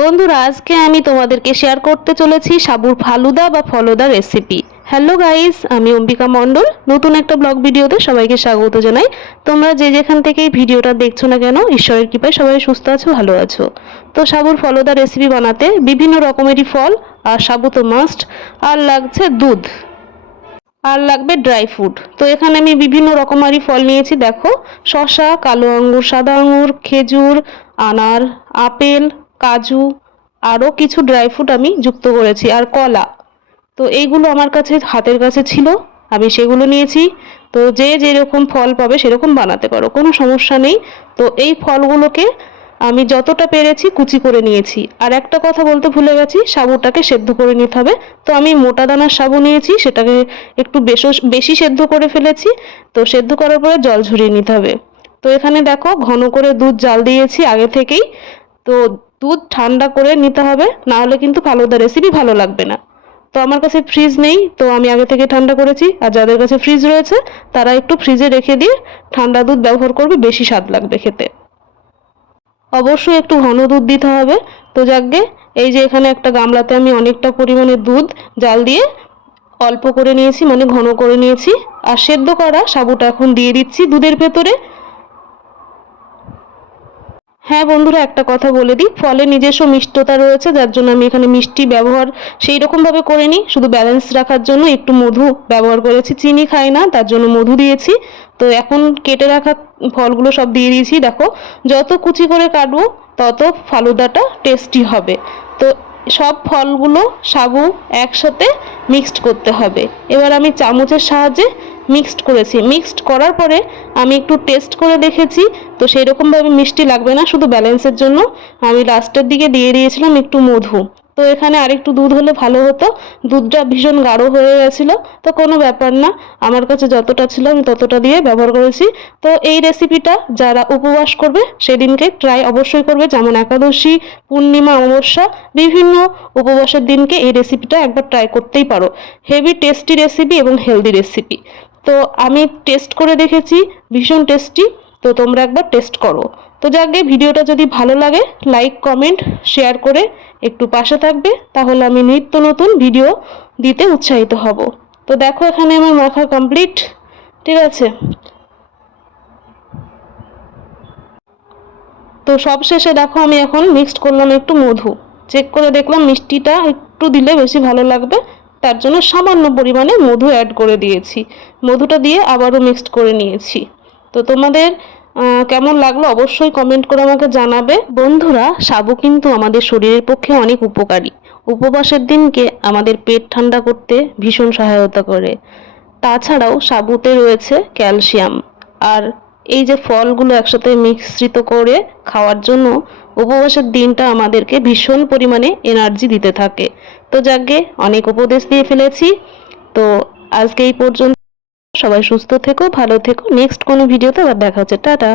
বন্ধুরা, আজকে আমি তোমাদেরকে শেয়ার করতে চলেছি সাবুর ফালুদা বা ফলদা রেসিপি। হ্যালো গাইস, আমি অম্বিকা মণ্ডল। নতুন একটা ব্লগ ভিডিওতে সবাইকে স্বাগত জানাই। তোমরা যে যেখান থেকে এই ভিডিওটা দেখছো না কেন, ঈশ্বরের কৃপায় সবাই সুস্থ আছো, ভালো আছো। তো সাবুর ফলদা রেসিপি বানাতে বিভিন্ন রকমেরই ফল আর সাবু তো মাস্ট, আর লাগছে দুধ, আর লাগবে ড্রাই ফ্রুট। তো এখানে আমি বিভিন্ন রকমারি ফল নিয়েছি। দেখো, শসা, কালো আঙ্গুর, সাদা আঙ্গুর, খেজুর, আনার, আপেল, কাজু, আরও কিছু ড্রাই ফ্রুট আমি যুক্ত করেছি, আর কলা। তো এইগুলো আমার কাছে হাতের কাছে ছিল, আমি সেগুলো নিয়েছি। তো যে যেরকম ফল পাবে সেরকম বানাতে পারো, কোনো সমস্যা নেই। তো এই ফলগুলোকে আমি যতটা পেরেছি কুচি করে নিয়েছি। আর একটা কথা বলতে ভুলে গেছি, সাবুটাকে সেদ্ধ করে নিতে হবে। তো আমি মোটা দানার সাবু নিয়েছি, সেটাকে একটু বেশি সেদ্ধ করে ফেলেছি। তো সেদ্ধ করার পরে জল ঝরিয়ে নিতে হবে। তো এখানে দেখো, ঘন করে দুধ জাল দিয়েছি আগে থেকেই। তো দুধ ঠান্ডা করে নিতে হবে, না হলে কিন্তু ফালুদা রেসিপি ভালো লাগবে না। তো আমার কাছে ফ্রিজ নেই, তো আমি আগে থেকে ঠান্ডা করেছি। আর যাদের কাছে ফ্রিজ রয়েছে তারা একটু ফ্রিজে রেখে দিয়ে ঠান্ডা দুধ ব্যবহার করবে, বেশি স্বাদ লাগবে খেতে। অবশ্যই একটু ঘন দুধ দিতে হবে। তো যাকগে, এই যে এখানে একটা গামলাতে আমি অনেকটা পরিমাণে দুধ জাল দিয়ে অল্প করে নিয়েছি, মানে ঘন করে নিয়েছি। আর সেদ্ধ করা সাবুটা এখন দিয়ে দিচ্ছি দুধের ভেতরে। হ্যাঁ বন্ধুরা, একটা কথা বলে দিই, ফলে নিজস্ব মিষ্টতা রয়েছে, যার জন্য আমি এখানে মিষ্টি ব্যবহার সেই রকমভাবে করিনি। শুধু ব্যালেন্স রাখার জন্য একটু মধু ব্যবহার করেছি। চিনি খাই না, তার জন্য মধু দিয়েছি। তো এখন কেটে রাখা ফলগুলো সব দিয়ে দিয়েছি। দেখো, যত কুচি করে কাটবো তত ফালুদাটা টেস্টি হবে। তো সব ফলগুলো সাবু একসাথে মিক্সড করতে হবে। এবার আমি চামচের সাহায্যে মিক্সড করেছি। মিক্সড করার পরে আমি একটু টেস্ট করে দেখেছি, তো সেই রকমভাবে মিষ্টি লাগবে না, শুধু ব্যালেন্সের জন্য আমি লাস্টের দিকে দিয়ে দিয়েছিলাম একটু মধু। তো এখানে আরেকটু দুধ হলে ভালো হতো, দুধটা ভীষণ গাঢ় হয়ে গেছিলো। তো কোনো ব্যাপার না, আমার কাছে যতটা ছিল আমি ততটা দিয়ে ব্যবহার করেছি। তো এই রেসিপিটা যারা উপবাস করবে সেদিনকে ট্রাই অবশ্যই করবে, যেমন একাদশী, পূর্ণিমা, অমাবস্যা, বিভিন্ন উপবাসের দিনকে এই রেসিপিটা একবার ট্রাই করতেই পারো। হেভি টেস্টি রেসিপি এবং হেলদি রেসিপি। তো আমি টেস্ট করে দেখেছি, ভীষণ টেস্টি। তো তোমরা একবার টেস্ট করো। তো যাকে, ভিডিওটা যদি ভালো লাগে লাইক, কমেন্ট, শেয়ার করে একটু পাশে থাকবে, তাহলে আমি নিত্য নতুন ভিডিও দিতে উৎসাহিত হব। তো দেখো, এখানে আমার মাখা কমপ্লিট, ঠিক আছে। তো সব শেষে দেখো, আমি এখন মিক্সড করলাম একটু মধু। চেক করে দেখলাম মিষ্টিটা একটু দিলে বেশি ভালো লাগবে, তার জন্য সামান্য পরিমাণে মধু অ্যাড করে দিয়েছি। মধুটা দিয়ে আবারও মিক্সড করে নিয়েছি। তো তোমাদের কেমন লাগলো অবশ্যই কমেন্ট করে আমাকে জানাবে। বন্ধুরা, সাবু কিন্তু আমাদের শরীরের পক্ষে অনেক উপকারী। উপবাসের দিনকে আমাদের পেট ঠান্ডা করতে ভীষণ সহায়তা করে। তাছাড়াও সাবুতে রয়েছে ক্যালসিয়াম। আর এই যে ফলগুলো একসাথে মিশ্রিত করে খাওয়ার জন্য উপবাসের দিনটা আমাদেরকে ভীষণ পরিমাণে এনার্জি দিতে থাকে। তো যাকে, অনেক উপদেশ দিয়ে ফেলেছি। তো আজকে এই পর্যন্ত। সবাই সুস্থ থেকো, ভালো থেকো। নেক্সট কোনো ভিডিওতে আবার দেখা হচ্ছে। টাটা।